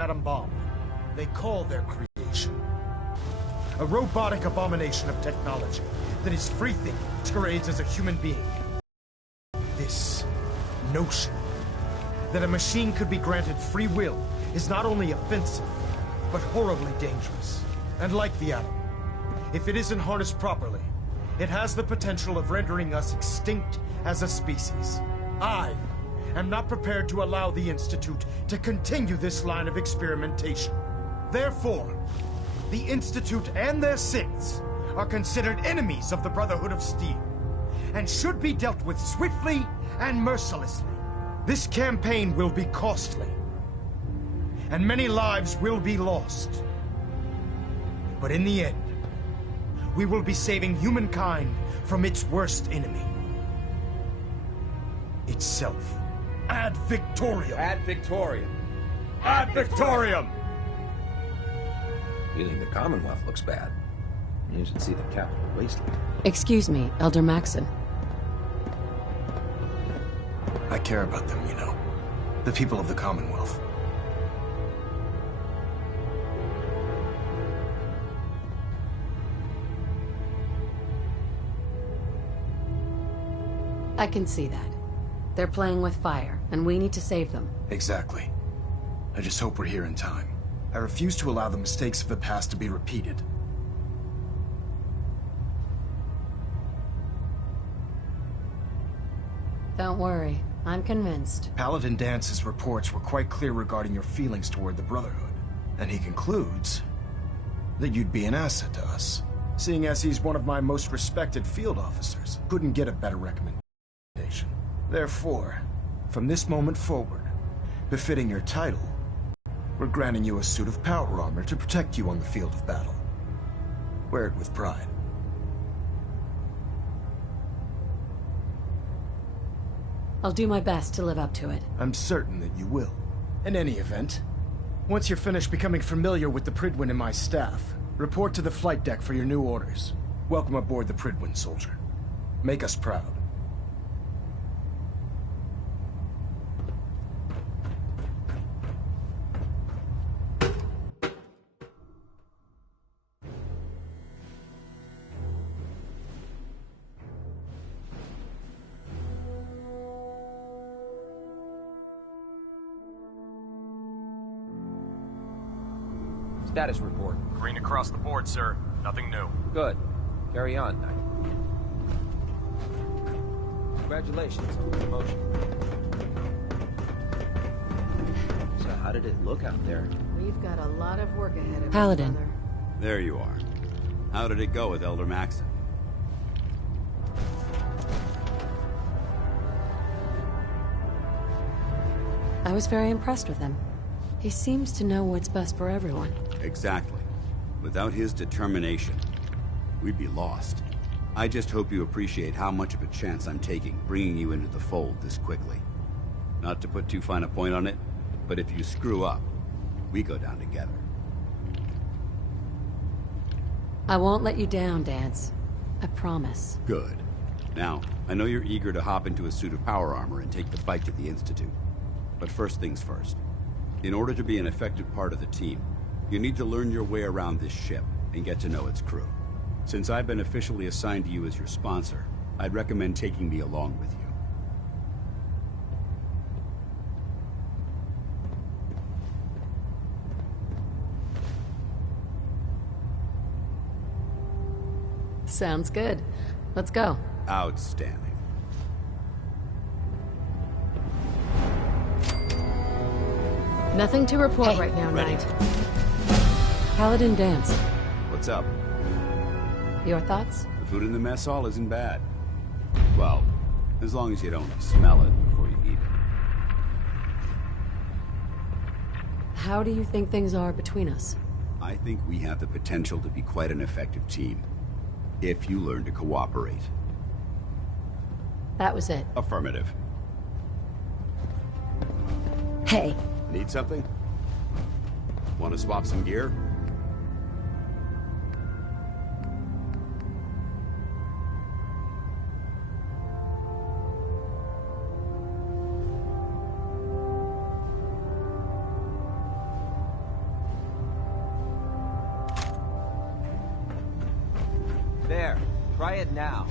atom bomb. They call their creation a robotic abomination of technology that is free-thinking, masquerades as a human being. This notion that a machine could be granted free will is not only offensive, but horribly dangerous. And like the atom, if it isn't harnessed properly, it has the potential of rendering us extinct as a species. I am not prepared to allow the Institute to continue this line of experimentation. Therefore, the Institute and their synths are considered enemies of the Brotherhood of Steel, and should be dealt with swiftly and mercilessly. This campaign will be costly, and many lives will be lost. But in the end, we will be saving humankind from its worst enemy. Itself. Ad Victoriam! Ad Victoriam! Ad Victoriam! You think the Commonwealth looks bad? You should see the Capitol wasteland. Excuse me, Elder Maxson. I care about them, you know. The people of the Commonwealth. I can see that. They're playing with fire, and we need to save them. Exactly. I just hope we're here in time. I refuse to allow the mistakes of the past to be repeated. Don't worry, I'm convinced. Paladin Dance's reports were quite clear regarding your feelings toward the Brotherhood. And he concludes that you'd be an asset to us. Seeing as he's one of my most respected field officers, couldn't get a better recommendation. Therefore, from this moment forward, befitting your title, we're granting you a suit of power armor to protect you on the field of battle. Wear it with pride. I'll do my best to live up to it. I'm certain that you will. In any event, once you're finished becoming familiar with the Prydwen and my staff, report to the flight deck for your new orders. Welcome aboard the Prydwen, soldier. Make us proud. Status report. Green across the board, sir. Nothing new. Good. Carry on, Knight. Congratulations on the promotion. So how did it look out there? We've got a lot of work ahead of us, Paladin. brother. There you are. How did it go with Elder Maxson? I was very impressed with him. He seems to know what's best for everyone. Exactly. Without his determination, we'd be lost. I just hope you appreciate how much of a chance I'm taking bringing you into the fold this quickly. Not to put too fine a point on it, but if you screw up, we go down together. I won't let you down, Dance. I promise. Good. Now, I know you're eager to hop into a suit of power armor and take the fight to the Institute. But first things first. In order to be an effective part of the team, you need to learn your way around this ship and get to know its crew. Since I've been officially assigned to you as your sponsor, I'd recommend taking me along with you. Sounds good. Let's go. Outstanding. Nothing to report right now, ready. Knight. Paladin Dance. What's up? Your thoughts? The food in the mess hall isn't bad. Well, as long as you don't smell it before you eat it. How do you think things are between us? I think we have the potential to be quite an effective team. If you learn to cooperate. That was it. Affirmative. Hey. Need something? Want to swap some gear? Quiet now.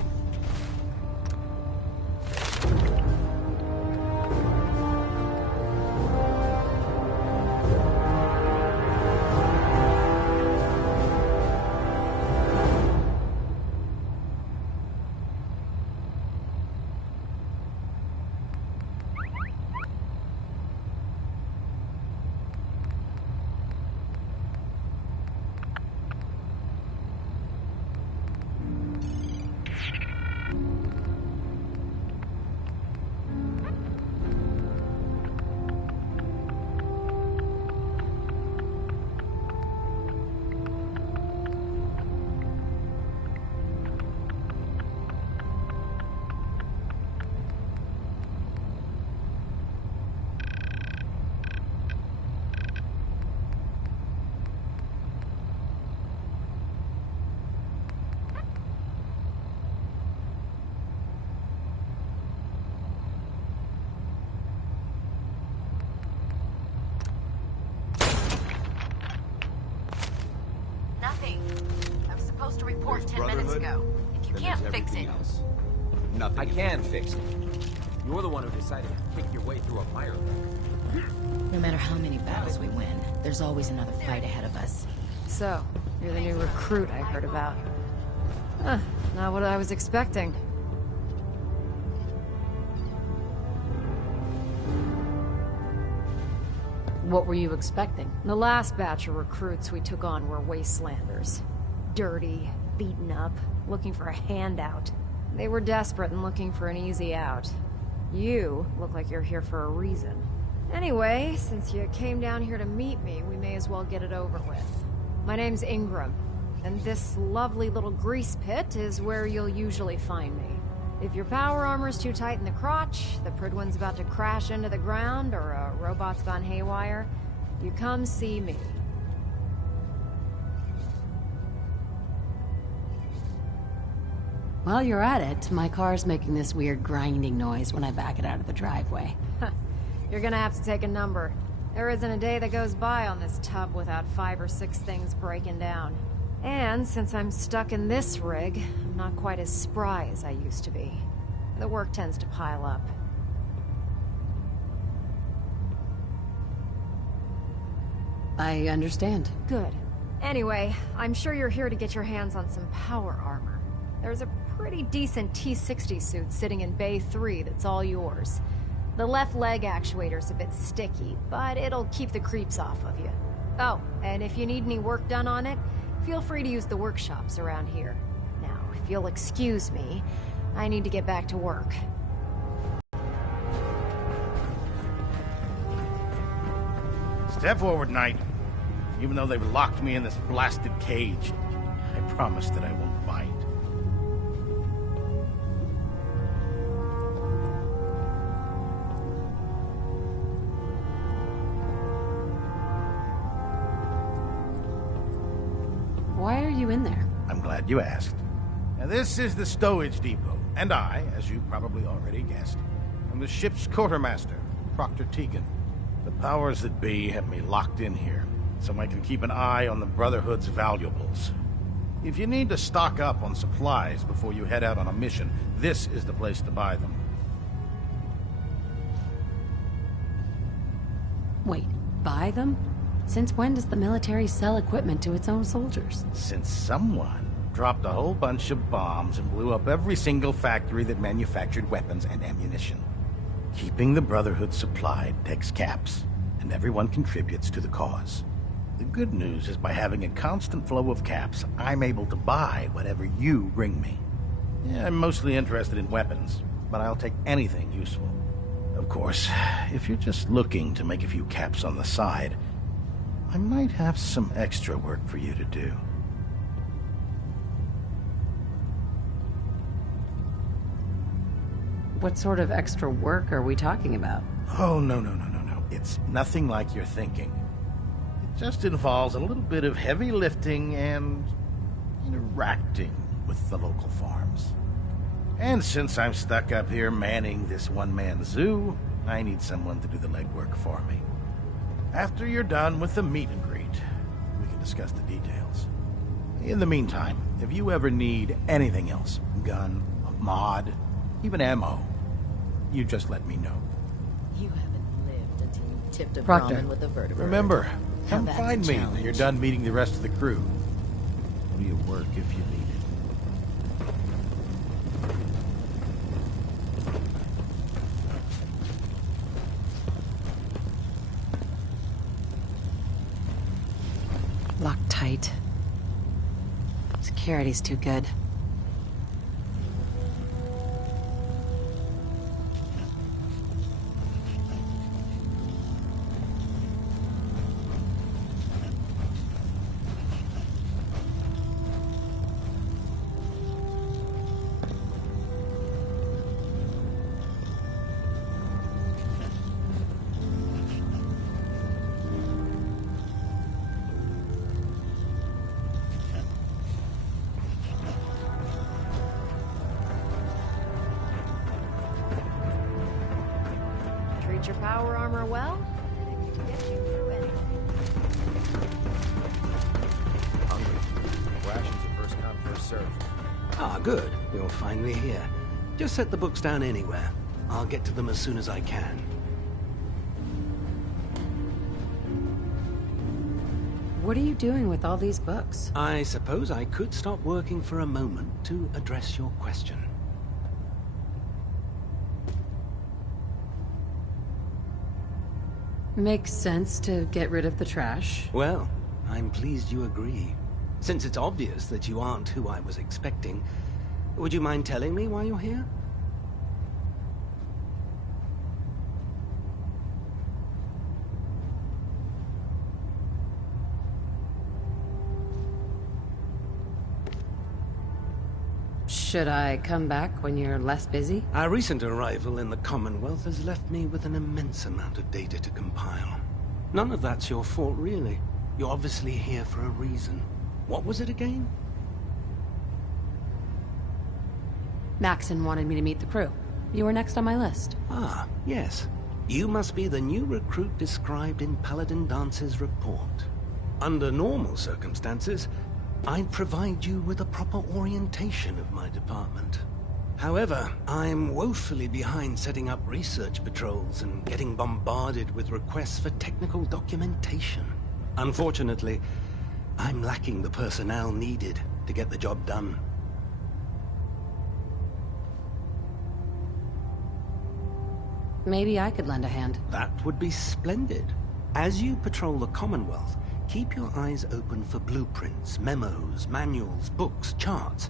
Nothing. I was supposed to report 10 minutes ago. If you can't fix it... Nothing. I can fix it. You're the one who decided to kick your way through a fire. No matter how many battles we win, there's always another fight ahead of us. So, you're the new recruit I heard about. Huh, not what I was expecting. What were you expecting? The last batch of recruits we took on were wastelanders. Dirty, beaten up, looking for a handout. They were desperate and looking for an easy out. You look like you're here for a reason. Anyway, since you came down here to meet me, we may as well get it over with. My name's Ingram, and this lovely little grease pit is where you'll usually find me. If your power armor's too tight in the crotch, the Prydwen's about to crash into the ground, or a robot's gone haywire, you come see me. While you're at it, my car's making this weird grinding noise when I back it out of the driveway. You're gonna have to take a number. There isn't a day that goes by on this tub without 5 or 6 things breaking down. And since I'm stuck in this rig, I'm not quite as spry as I used to be. The work tends to pile up. I understand. Good. Anyway, I'm sure you're here to get your hands on some power armor. There's a pretty decent T-60 suit sitting in Bay 3 that's all yours. The left leg actuator's a bit sticky, but it'll keep the creeps off of you. Oh, and if you need any work done on it, feel free to use the workshops around here. Now, if you'll excuse me, I need to get back to work. Step forward, Knight. Even though they've locked me in this blasted cage, I promise that I won't bite. Why are you in there? I'm glad you asked. Now, this is the stowage depot, and I, as you probably already guessed, am the ship's quartermaster, Proctor Tegan. The powers that be have me locked in here, so I can keep an eye on the Brotherhood's valuables. If you need to stock up on supplies before you head out on a mission, this is the place to buy them. Wait, buy them? Since when does the military sell equipment to its own soldiers? Since someone dropped a whole bunch of bombs and blew up every single factory that manufactured weapons and ammunition. Keeping the Brotherhood supplied takes caps, and everyone contributes to the cause. The good news is by having a constant flow of caps, I'm able to buy whatever you bring me. Yeah, I'm mostly interested in weapons, but I'll take anything useful. Of course, if you're just looking to make a few caps on the side, I might have some extra work for you to do. What sort of extra work are we talking about? Oh, no. It's nothing like you're thinking. It just involves a little bit of heavy lifting and interacting with the local farms. And since I'm stuck up here manning this one-man zoo, I need someone to do the legwork for me. After you're done with the meet and greet, we can discuss the details. In the meantime, if you ever need anything else, gun, a mod, even ammo, you just let me know. You haven't lived until you tipped a Proctor. Brahmin with a vertebrae. Remember, come that's a find me when challenge. you're done meeting the rest of the crew. Go to your work if you need it. Locked tight. Security's too good. Treat your power armor well, and it can get you through anything. Hungry. Rations are first come, first served. Ah, good. You're finally here. Just set the books down anywhere. I'll get to them as soon as I can. What are you doing with all these books? I suppose I could stop working for a moment to address your question. Makes sense to get rid of the trash. Well, I'm pleased you agree. Since it's obvious that you aren't who I was expecting, would you mind telling me why you're here? Should I come back when you're less busy? Our recent arrival in the Commonwealth has left me with an immense amount of data to compile. None of that's your fault, really. You're obviously here for a reason. What was it again? Maxon wanted me to meet the crew. You were next on my list. Ah, yes. You must be the new recruit described in Paladin Dance's report. Under normal circumstances, I'd provide you with a proper orientation of my department. However, I'm woefully behind setting up research patrols and getting bombarded with requests for technical documentation. Unfortunately, I'm lacking the personnel needed to get the job done. Maybe I could lend a hand. That would be splendid. As you patrol the Commonwealth, keep your eyes open for blueprints, memos, manuals, books, charts.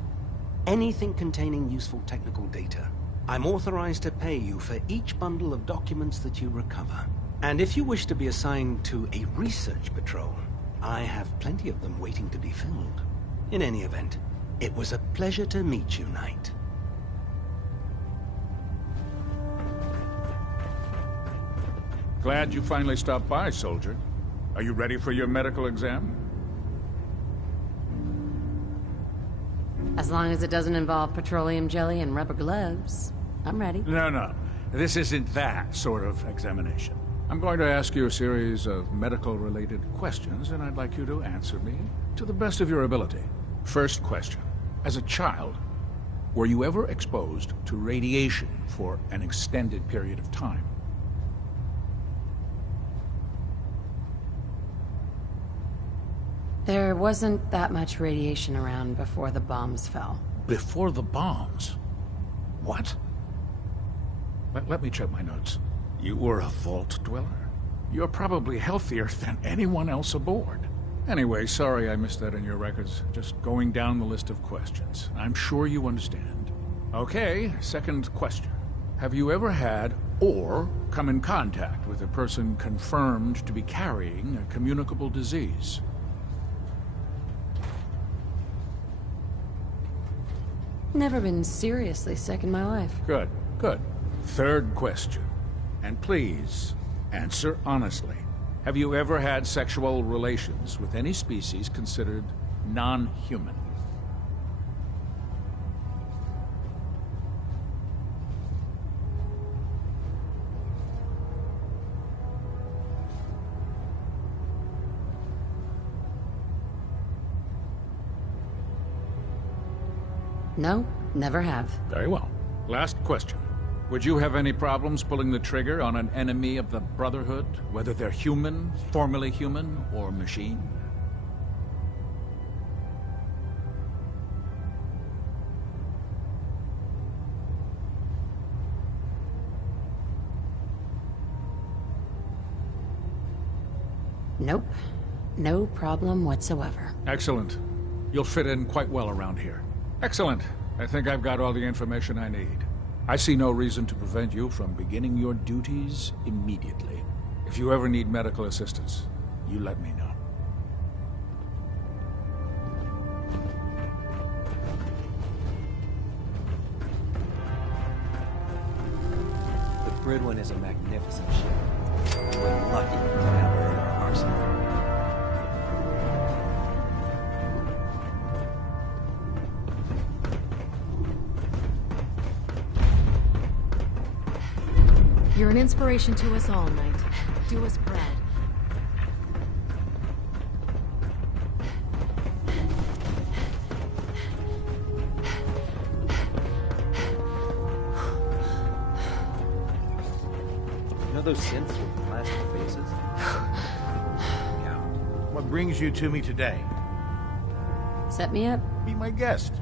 Anything containing useful technical data. I'm authorized to pay you for each bundle of documents that you recover. And if you wish to be assigned to a research patrol, I have plenty of them waiting to be filled. In any event, it was a pleasure to meet you, Knight. Glad you finally stopped by, soldier. Are you ready for your medical exam? As long as it doesn't involve petroleum jelly and rubber gloves, I'm ready. No. This isn't that sort of examination. I'm going to ask you a series of medical-related questions, and I'd like you to answer me to the best of your ability. First question. As a child, were you ever exposed to radiation for an extended period of time? There wasn't that much radiation around before the bombs fell. Before the bombs? What? Let me check my notes. You were a vault dweller. You're probably healthier than anyone else aboard. Anyway, sorry I missed that in your records. Just going down the list of questions. I'm sure you understand. Okay, second question. Have you ever had or come in contact with a person confirmed to be carrying a communicable disease? Never been seriously sick in my life. Good. Third question. And please, answer honestly. Have you ever had sexual relations with any species considered non-human? No, never have. Very well. Last question. Would you have any problems pulling the trigger on an enemy of the Brotherhood, whether they're human, formerly human, or machine? Nope. No problem whatsoever. Excellent. You'll fit in quite well around here. Excellent. I think I've got all the information I need. I see no reason to prevent you from beginning your duties immediately. If you ever need medical assistance, you let me know. The Gridwin is a magnificent ship. We're lucky to have her in our arsenal. You're an inspiration to us all, Knight. Do us proud. You know those synths with plastic faces? Yeah. What brings you to me today? Set me up? Be my guest.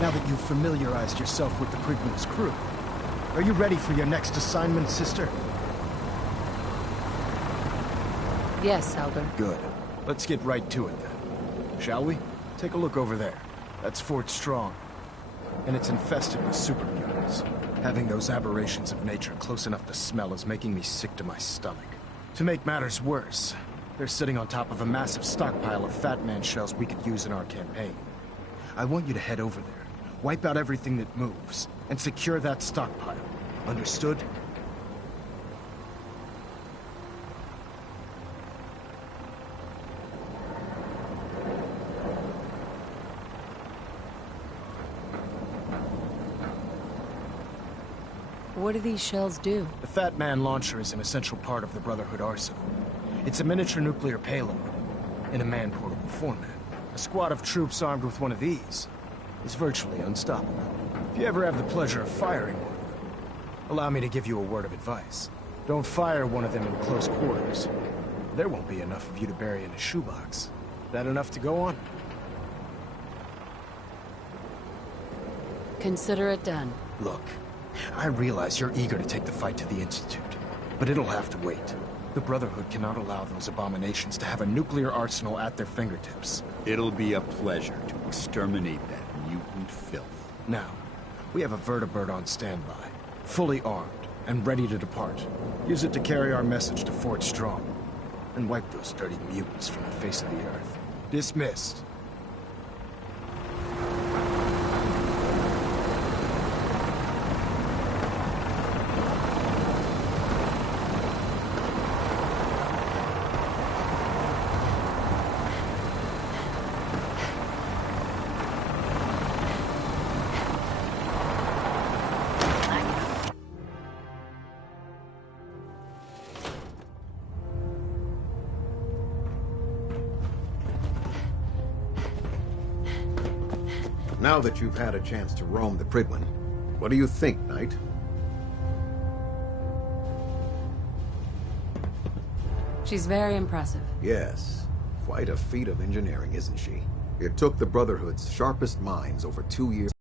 Now that you've familiarized yourself with the Krigman's crew, are you ready for your next assignment, sister? Yes, Elder. Good. Let's get right to it then. Shall we? Take a look over there. That's Fort Strong. And it's infested with super mutants. Having those aberrations of nature close enough to smell is making me sick to my stomach. To make matters worse, they're sitting on top of a massive stockpile of Fat Man shells we could use in our campaign. I want you to head over there, wipe out everything that moves, and secure that stockpile. Understood? What do these shells do? The Fat Man launcher is an essential part of the Brotherhood arsenal. It's a miniature nuclear payload in a man-portable format. A squad of troops armed with one of these is virtually unstoppable. If you ever have the pleasure of firing one of them, allow me to give you a word of advice. Don't fire one of them in close quarters. There won't be enough of you to bury in a shoebox. That enough to go on? Consider it done. Look, I realize you're eager to take the fight to the Institute, but it'll have to wait. The Brotherhood cannot allow those abominations to have a nuclear arsenal at their fingertips. It'll be a pleasure to exterminate that mutant filth. Now, we have a vertibird on standby, fully armed and ready to depart. Use it to carry our message to Fort Strong, and wipe those dirty mutants from the face of the Earth. Dismissed. Now that you've had a chance to roam the Prydwen, what do you think, Knight? She's very impressive. Yes. Quite a feat of engineering, isn't she? It took the Brotherhood's sharpest minds over 2 years